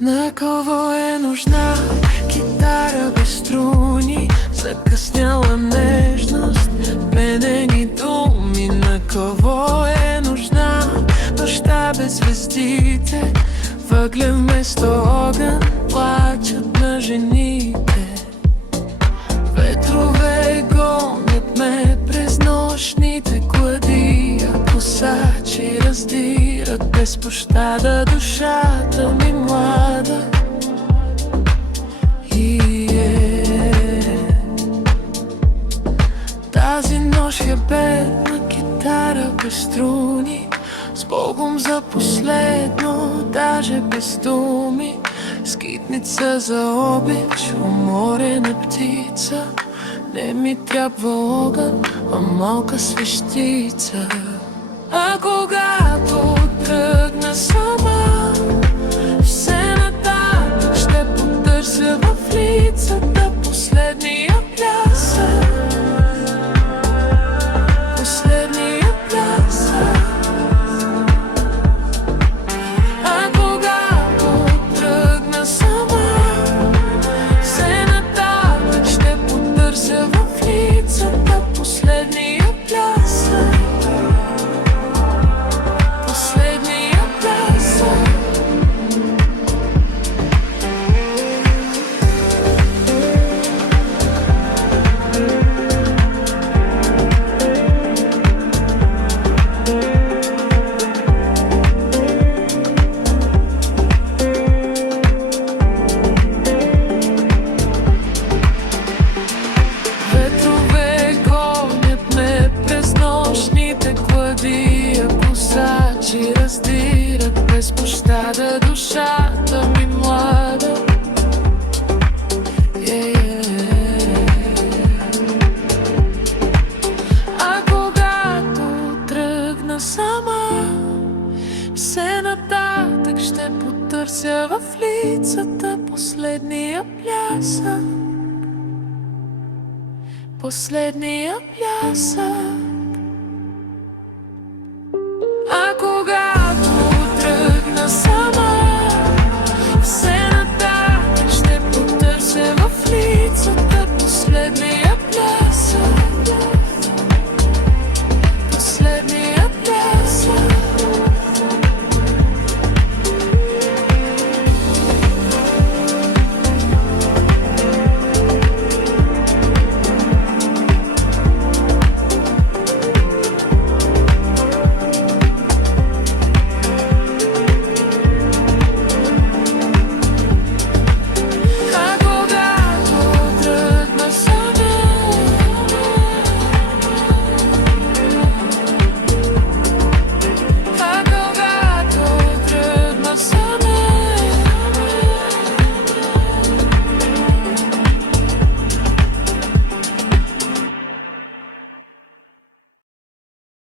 На кого е нужна китара без струни, закъсняла нежност, пенени думи? На кого е нужна нощта без звездите, въглен вместо огън, плачат на жените? Ветрове гонят ме през нощните глади, а косачи раздират без пощада душата ми млада. Тази нощ е бедна китара без струни, с Богом за последно, даже без думи. Скитница за обич, уморена птица, не ми трябва огън, а малка свещица. А когато тръгна сама, все нататък ще потърся в лицата последния плясък. Последния плясък. А когато тръгна сама, все нататък ще потърся в лицата последния плясък. Последния плясък. Ветрове гонят ме през нощните глади, а косачи раздират без пощада душата ми млада. А когато тръгна сама, все нататък ще потърся в лицата последния плясък. Последния плясък.